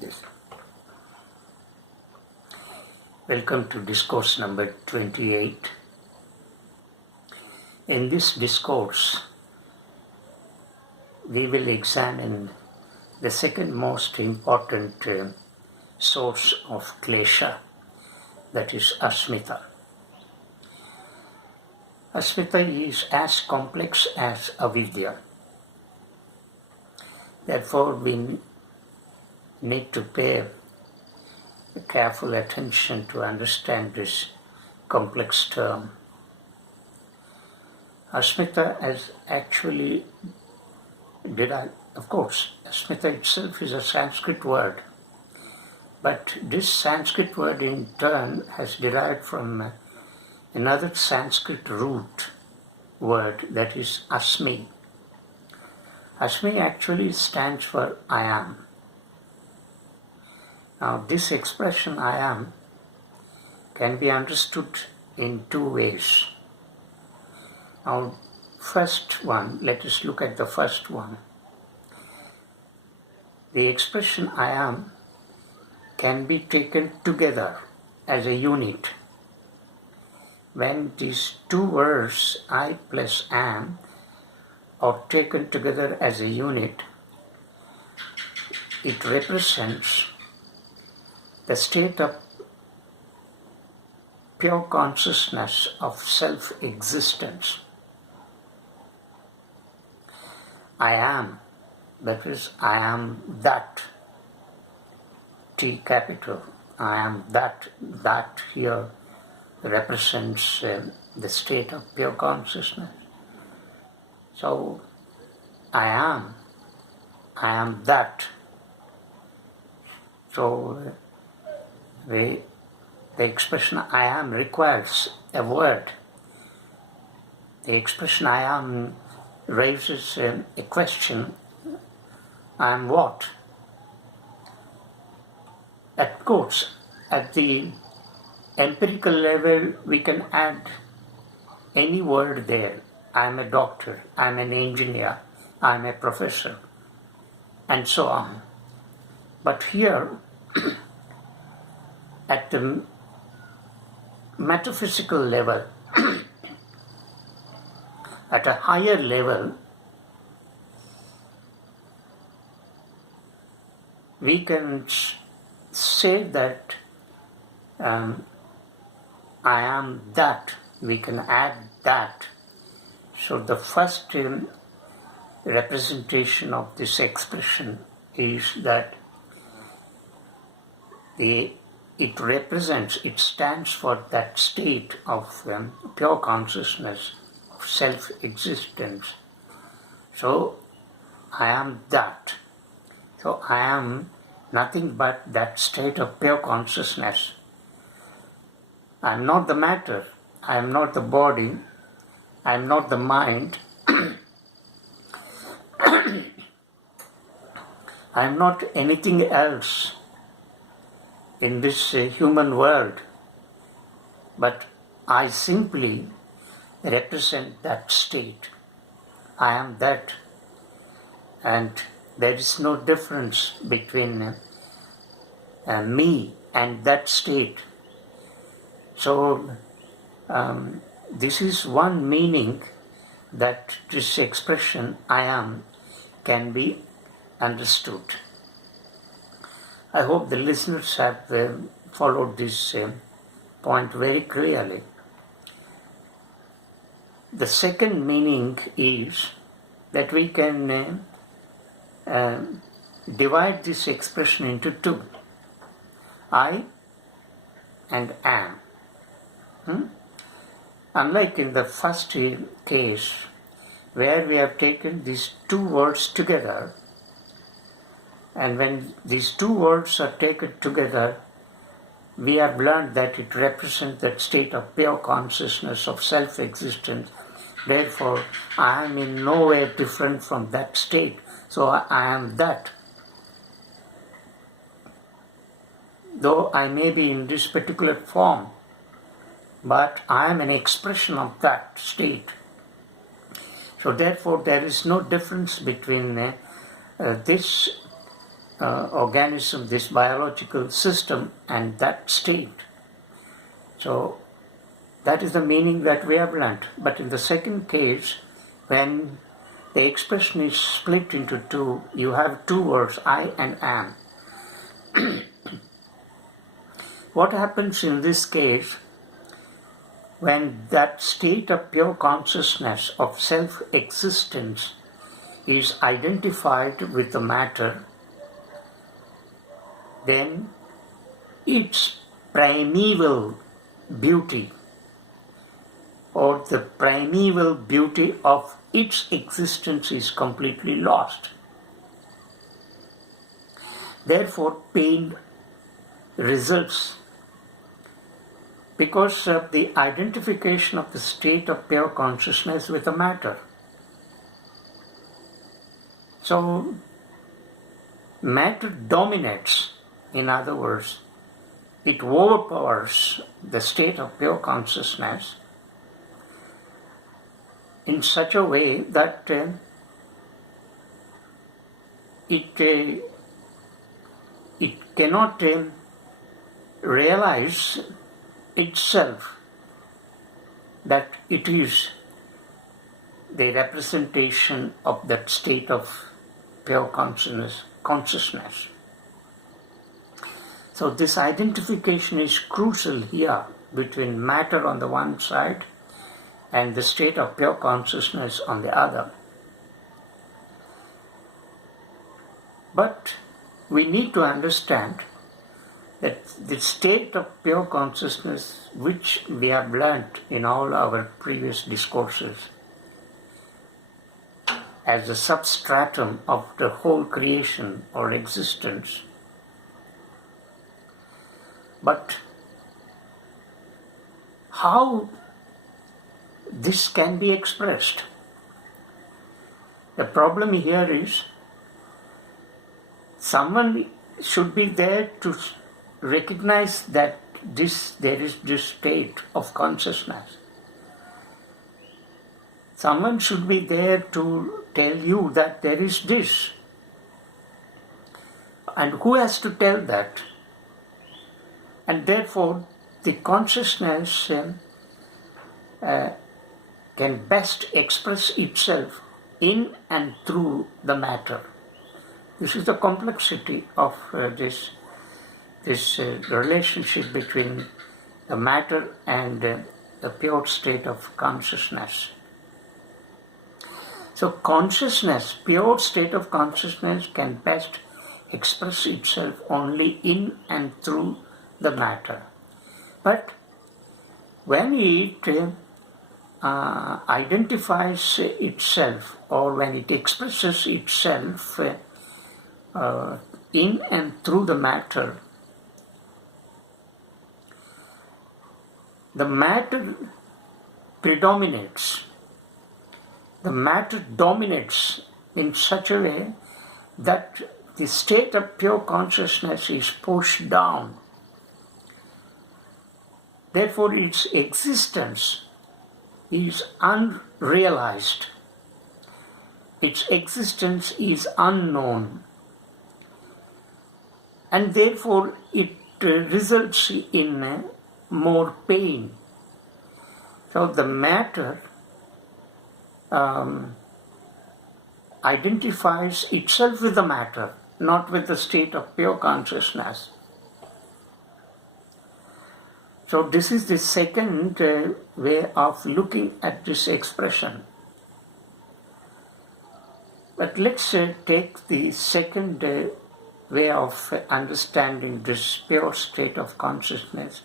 Yes. Welcome to Discourse number 28. In this discourse, we will examine the second most important source of klesha, that is Asmita. Asmita is as complex as avidya. Therefore, we need to pay careful attention to understand this complex term. Asmita is actually derived, of course, Asmita itself is a Sanskrit word, but this Sanskrit word in turn has derived from another Sanskrit root word, that is Asmi. Asmi actually stands for I am. Now, this expression I am can be understood in two ways. Now, first one, let us look at the first one. The expression I am can be taken together as a unit. When these two words, I plus am, are taken together as a unit, it represents the state of pure consciousness of self-existence. I am, that is, I am that, T capital, I am that here represents the state of pure consciousness. So, I am that. So, the expression I am requires a word. The expression I am raises a question, I am what? Of course, at the empirical level, we can add any word there. I am a doctor, I am an engineer, I am a professor, and so on. But here, at the metaphysical level, at a higher level, we can say that I am that. We can add that. So the first representation of this expression is that it stands for that state of pure consciousness, of self-existence. So, I am that. So, I am nothing but that state of pure consciousness. I am not the matter. I am not the body. I am not the mind. I am not anything else in this human world, but I simply represent that state. I am that, and there is no difference between me and that state. So this is one meaning that this expression I am can be understood. I hope the listeners have followed this point very clearly. The second meaning is that we can divide this expression into two. I and am. Unlike in the first case, where we have taken these two words together, and when these two words are taken together, we have learned that it represents that state of pure consciousness of self-existence. Therefore, I am in no way different from that state. So I am that. Though I may be in this particular form, but I am an expression of that state. So therefore, there is no difference between this organism, this biological system, and that state. So that is the meaning that we have learnt. But in the second case, when the expression is split into two, you have two words, I and am. What happens in this case, when that state of pure consciousness of self-existence is identified with the matter, then its primeval beauty, or the primeval beauty of its existence, is completely lost. Therefore, pain results because of the identification of the state of pure consciousness with the matter. So, matter dominates, in other words, it overpowers the state of pure consciousness in such a way that it cannot realize itself that it is the representation of that state of pure consciousness. So this identification is crucial here between matter on the one side and the state of pure consciousness on the other. But we need to understand that the state of pure consciousness, which we have learnt in all our previous discourses, as the substratum of the whole creation or existence. But how this can be expressed? The problem here is someone should be there to recognize that there is this state of consciousness. Someone should be there to tell you that there is this. And who has to tell that? And therefore, the consciousness can best express itself in and through the matter. This is the complexity of this relationship between the matter and the pure state of consciousness. So consciousness, pure state of consciousness, can best express itself only in and through the matter. But when it identifies itself, or when it expresses itself in and through the matter predominates. The matter dominates in such a way that the state of pure consciousness is pushed down. Therefore, its existence is unrealized. Its existence is unknown. And therefore, it results in more pain. So the matter identifies itself with the matter, not with the state of pure consciousness. So this is the second way of looking at this expression. But let's take the second way of understanding this pure state of consciousness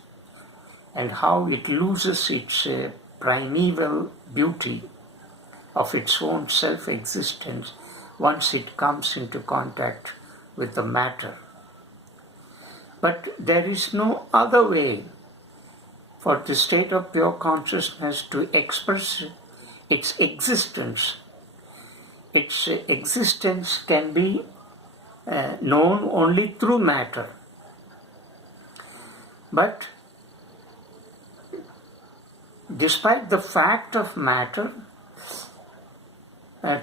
and how it loses its primeval beauty of its own self-existence once it comes into contact with the matter. But there is no other way for the state of pure consciousness to express its existence. Its existence can be known only through matter. But despite the fact of matter,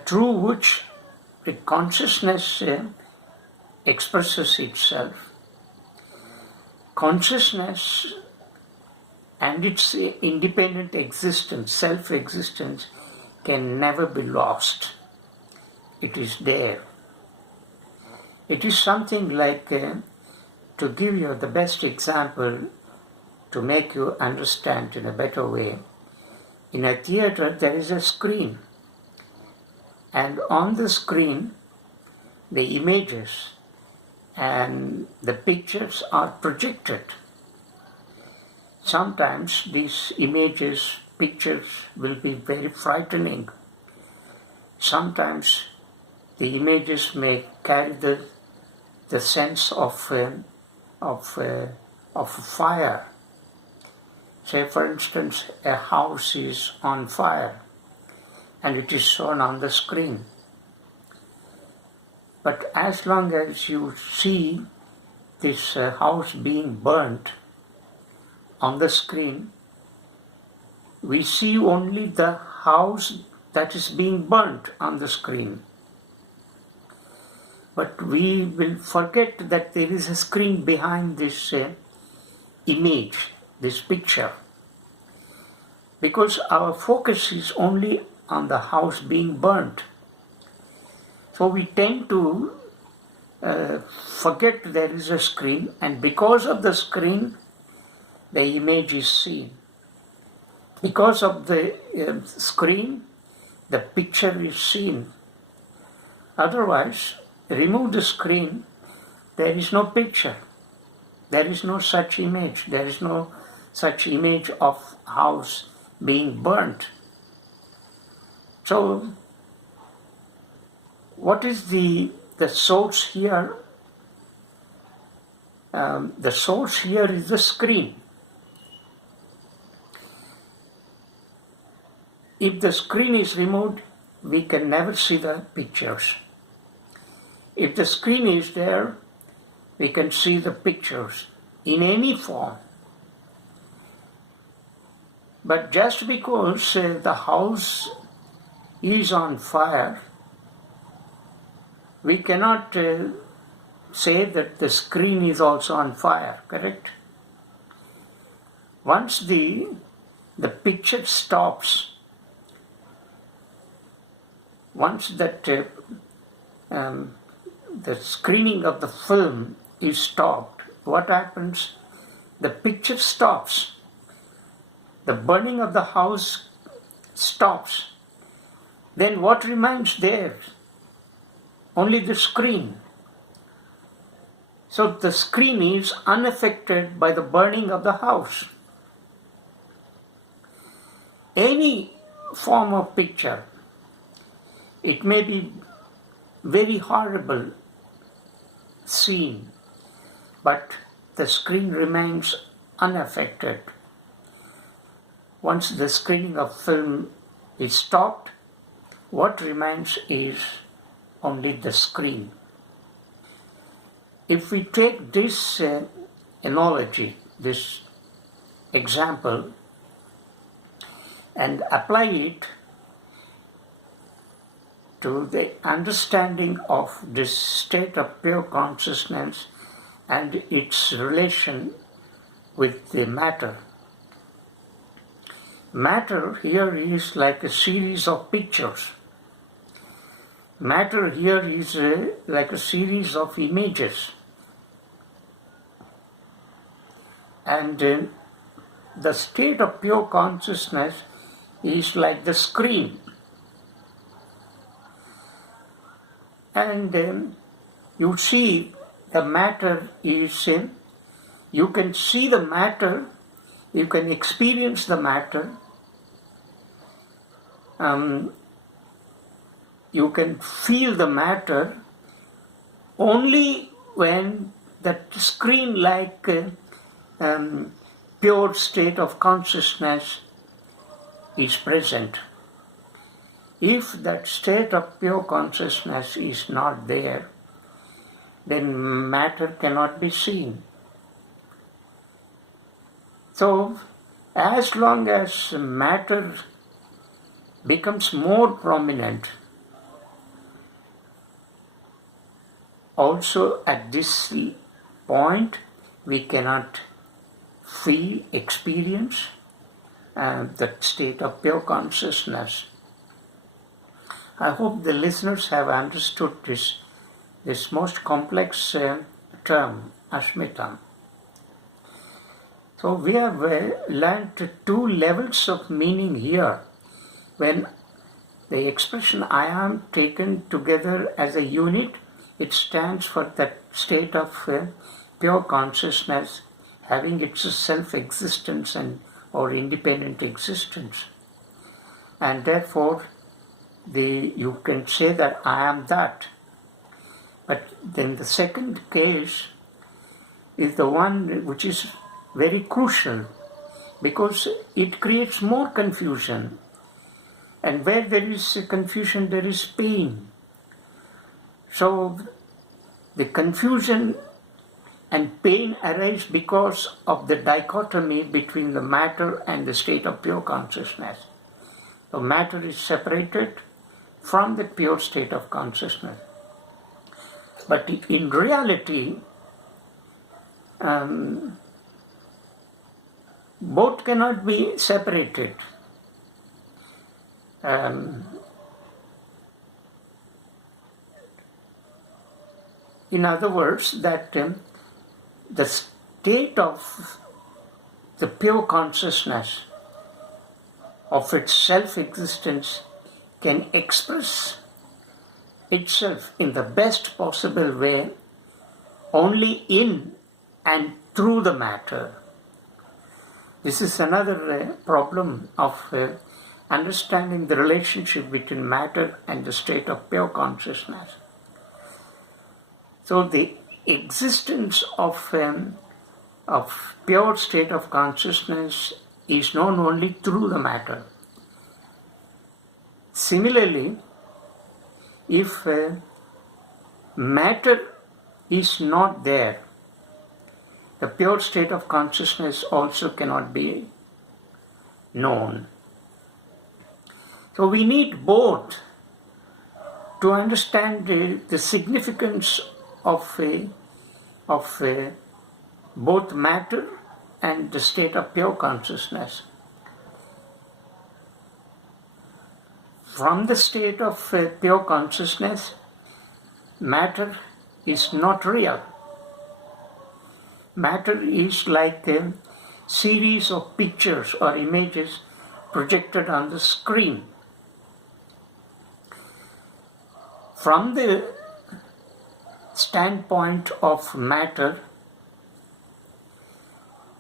through which the consciousness expresses itself, consciousness and its independent existence, self-existence, can never be lost. It is there. It is something like, to give you the best example, to make you understand in a better way, in a theater there is a screen, and on the screen the images and the pictures are projected. Sometimes these images, pictures will be very frightening. Sometimes the images may carry the sense of fire. Say, for instance, a house is on fire and it is shown on the screen. But as long as you see this house being burnt on the screen, we see only the house that is being burnt on the screen. But we will forget that there is a screen behind this image, this picture, because our focus is only on the house being burnt. So we tend to forget there is a screen, and because of the screen, the image is seen. Because of the screen, the picture is seen. Otherwise, remove the screen, there is no picture. There is no such image. There is no such image of house being burnt. So, what is the source here? The source here is the screen. If the screen is removed, we can never see the pictures. If the screen is there, we can see the pictures in any form. But just because the house is on fire, we cannot say that the screen is also on fire, correct? Once the picture stops, once that the screening of the film is stopped, what happens? The picture stops. The burning of the house stops. Then what remains there? Only the screen. So the screen is unaffected by the burning of the house. Any form of picture, it may be very horrible scene, but the screen remains unaffected. Once the screening of film is stopped, what remains is only the screen. If we take this analogy, this example, and apply it to the understanding of this state of pure consciousness and its relation with the matter. Matter here is like a series of pictures. Matter here is like a series of images. And the state of pure consciousness is like the screen. And you see the matter is you can see the matter, you can experience the matter, you can feel the matter only when that screen-like pure state of consciousness is present. If that state of pure consciousness is not there, then matter cannot be seen. So, as long as matter becomes more prominent, also at this point we cannot feel, experience the state of pure consciousness. I hope the listeners have understood this most complex term, Asmita. So we have learned two levels of meaning here. When the expression I am taken together as a unit, it stands for that state of pure consciousness having its self-existence or independent existence. And therefore, you can say that I am that. But then the second case is the one which is very crucial, because it creates more confusion. And where there is confusion, there is pain. So the confusion and pain arise because of the dichotomy between the matter and the state of pure consciousness. The matter is separated from the pure state of consciousness. But in reality, both cannot be separated. In other words, that the state of the pure consciousness of its self-existence can express itself in the best possible way only in and through the matter. This is another problem of understanding the relationship between matter and the state of pure consciousness. So the existence of pure state of consciousness is known only through the matter. Similarly, if matter is not there, the pure state of consciousness also cannot be known. So we need both to understand the significance of both matter and the state of pure consciousness. From the state of pure consciousness, matter is not real. Matter is like a series of pictures or images projected on the screen. From the standpoint of matter,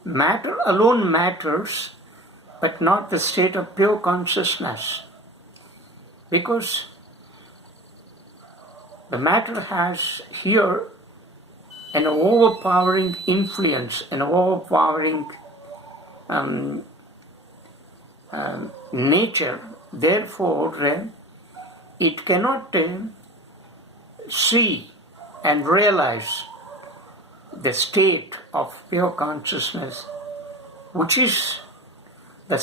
matter alone matters, but not the state of pure consciousness. Because the matter has here an overpowering influence, an overpowering nature. Therefore, it cannot see and realize the state of pure consciousness, which is the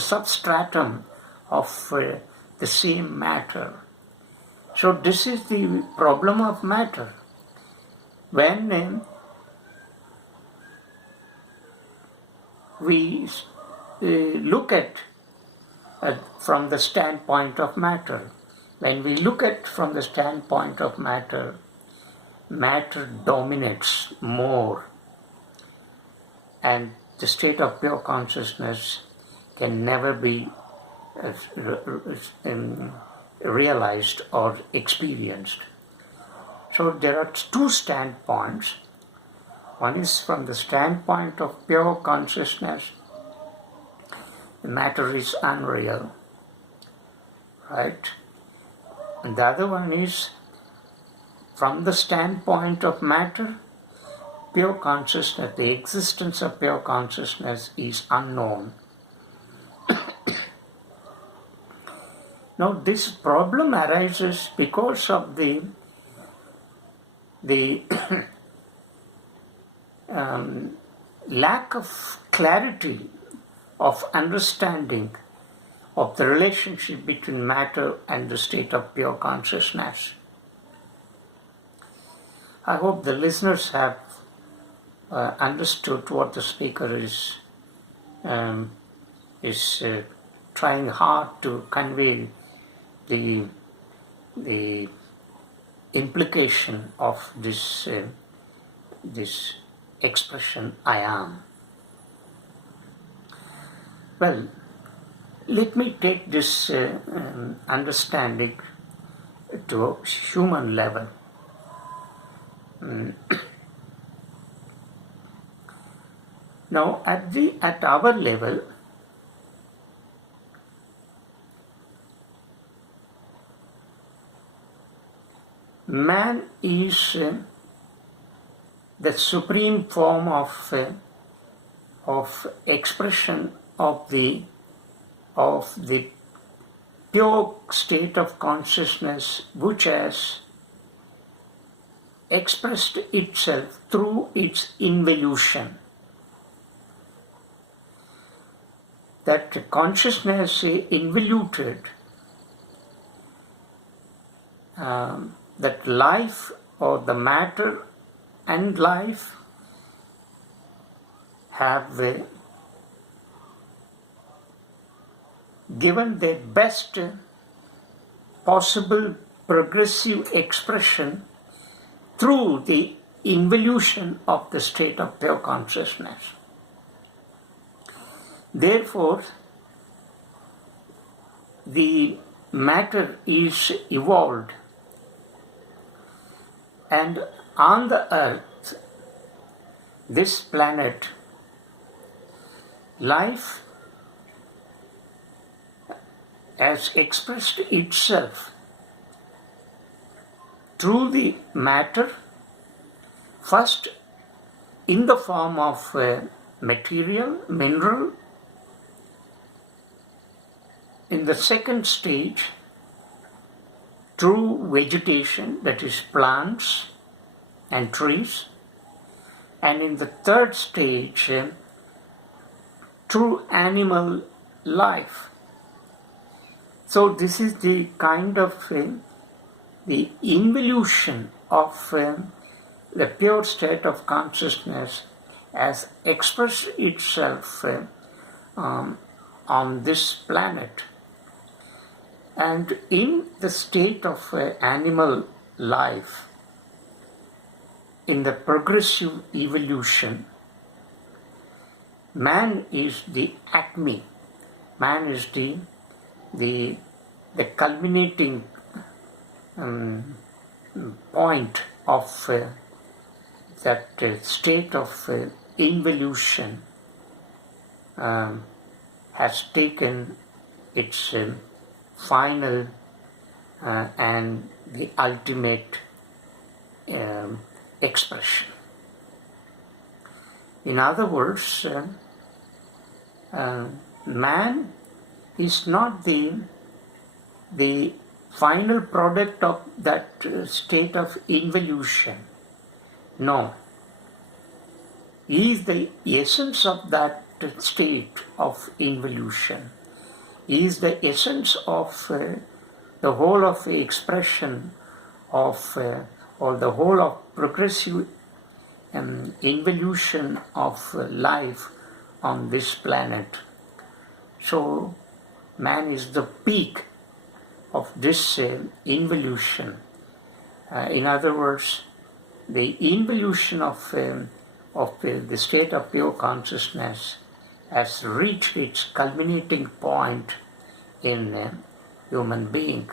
substratum of the same matter. So this is the problem of matter. When we look at from the standpoint of matter, from the standpoint of matter, matter dominates more, and the state of pure consciousness can never be realized or experienced. So there are two standpoints. One is from the standpoint of pure consciousness. The matter is unreal, right? And the other one is from the standpoint of matter, pure consciousness, the existence of pure consciousness is unknown. Now this problem arises because of the lack of clarity of understanding of the relationship between matter and the state of pure consciousness. I hope the listeners have understood what the speaker is trying hard to convey, the implication of this expression "I am." Well, let me take this understanding to a human level. Now, at our level, man is the supreme form of expression of the pure state of consciousness, which has expressed itself through its involution. That consciousness involuted, that life or the matter and life have given their best possible progressive expression through the involution of the state of pure consciousness. Therefore, the matter is evolved, and on the earth, this planet, life has expressed itself through the matter, first in the form of material, mineral. In the second stage, through vegetation, that is plants and trees. And in the third stage, through animal life. So this is the kind of the involution of the pure state of consciousness has expressed itself on this planet. And in the state of animal life, in the progressive evolution, man is the acme, man is the culminating point of that state of involution has taken its final and the ultimate expression. In other words, man is not the final product of that state of involution. No. He is the essence of that state of involution. He is the essence of the whole of the expression of or the whole of progressive involution of life on this planet. So man is the peak of this involution. In other words, the involution of the state of pure consciousness has reached its culminating point in human being.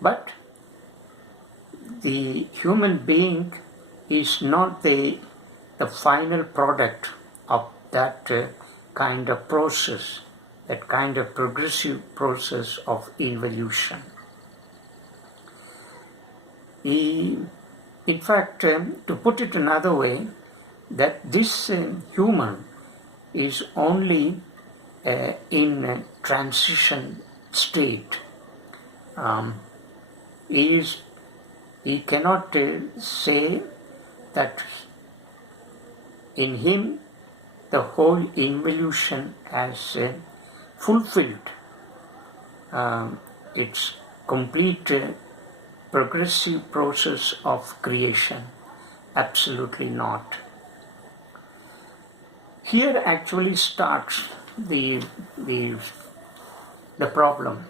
But the human being is not the final product of that kind of process, that kind of progressive process of evolution. In fact, to put it another way, that this human is only in a transition state. He cannot say that in him the whole involution has fulfilled its complete progressive process of creation. Absolutely not. Here actually starts the problem.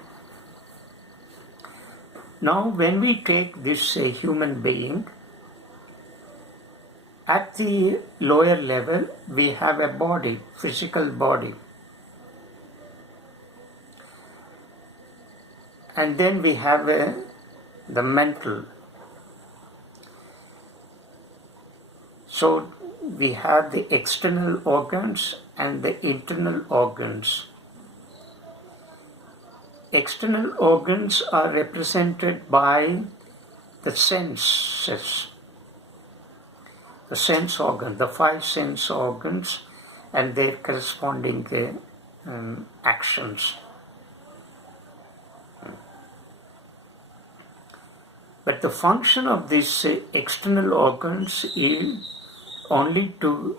Now when we take this human being, at the lower level we have a body, physical body. And then we have the mental. So we have the external organs and the internal organs. External organs are represented by the senses, the sense organ, the 5 sense organs and their corresponding actions. But the function of these external organs is only to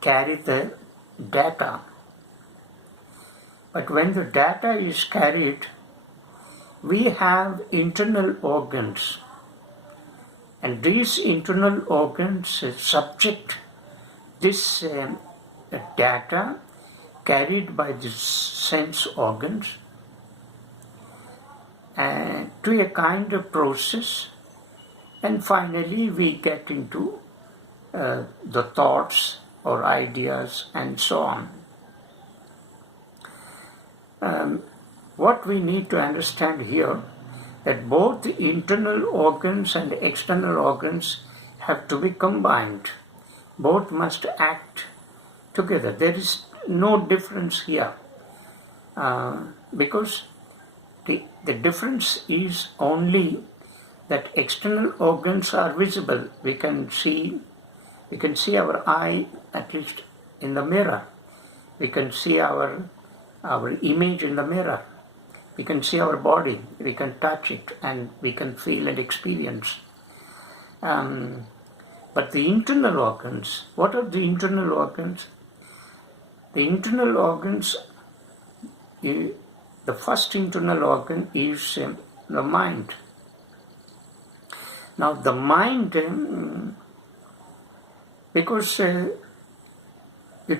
carry the data. But when the data is carried, we have internal organs. And these internal organs subject this data carried by the sense organs to a kind of process, and finally we get into the thoughts or ideas and so on. What we need to understand here, that both the internal organs and external organs have to be combined. Both must act together. There is no difference here because the difference is only that external organs are visible. We can see our eye, at least in the mirror. We can see our image in the mirror. We can see our body. We can touch it and we can feel and experience. But the internal organs, what are the internal organs? The internal organs, the first internal organ is the mind. Now the mind, because it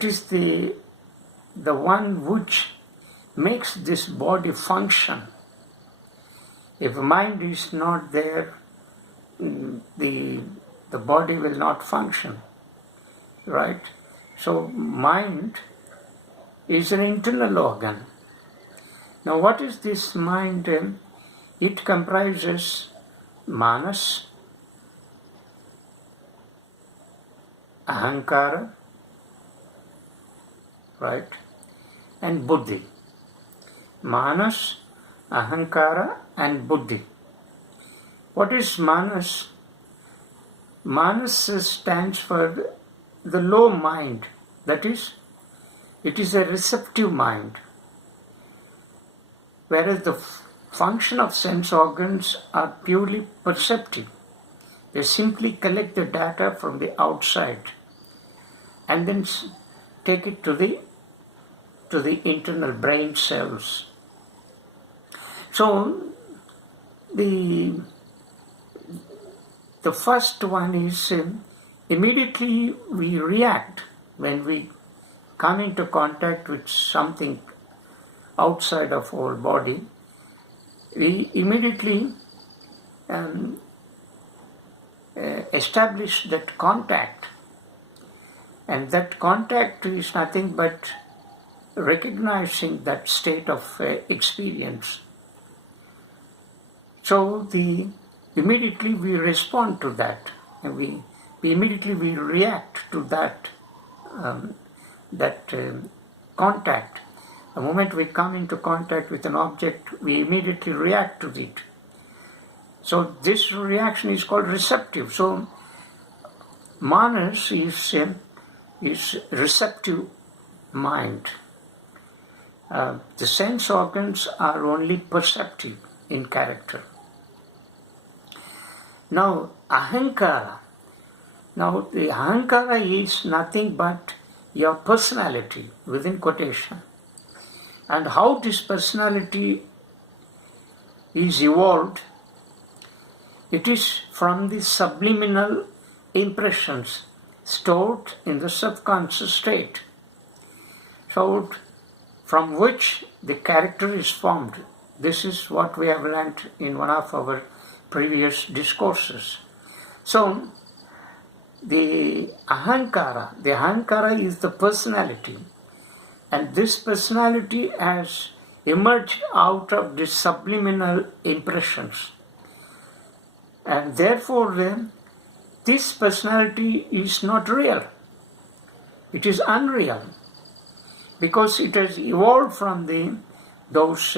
is the one which makes this body function. If mind is not there, the body will not function, right? So mind is an internal organ. Now what is this mind? It comprises manas, ahankara, right, and buddhi. Manas, ahankara and buddhi. What is manas? Manas stands for the low mind. That is, it is a receptive mind. Whereas the function of sense organs are purely perceptive. They simply collect the data from the outside and then take it to the internal brain cells. So the first one is immediately we react when we come into contact with something outside of our body. We immediately establish that contact, and that contact is nothing but recognizing that state of experience. So immediately we respond to that, and we immediately react to that contact. The moment we come into contact with an object, we immediately react to it. So this reaction is called receptive. So manas is receptive mind. The sense organs are only perceptive in character. Now ahankara. Now the ahankara is nothing but your personality, within quotation. And how this personality is evolved It is from the subliminal impressions stored in the subconscious state, so from which the character is formed. This is what we have learnt in one of our previous discourses. So, the ahankara is the personality, and this personality has emerged out of the subliminal impressions. And therefore, this personality is not real. It is unreal, because it has evolved from those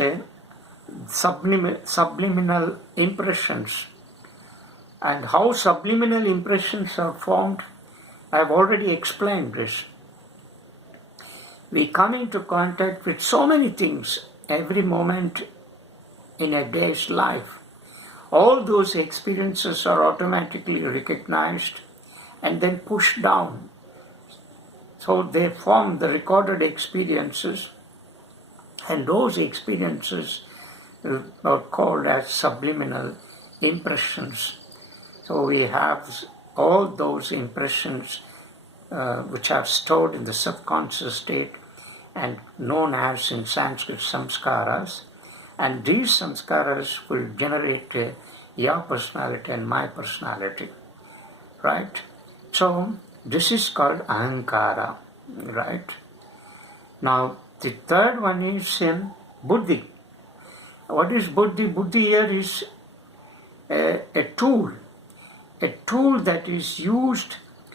subliminal impressions. And how subliminal impressions are formed, I have already explained this. We come into contact with so many things every moment in a day's life. All those experiences are automatically recognized and then pushed down. So they form the recorded experiences, and those experiences are called as subliminal impressions. So we have all those impressions which are stored in the subconscious state and known as in Sanskrit samskaras. And these samskaras will generate your personality and my personality, right? So this is called ahankara, right? Now the third one is buddhi. What is buddhi? Buddhi here is a tool that is used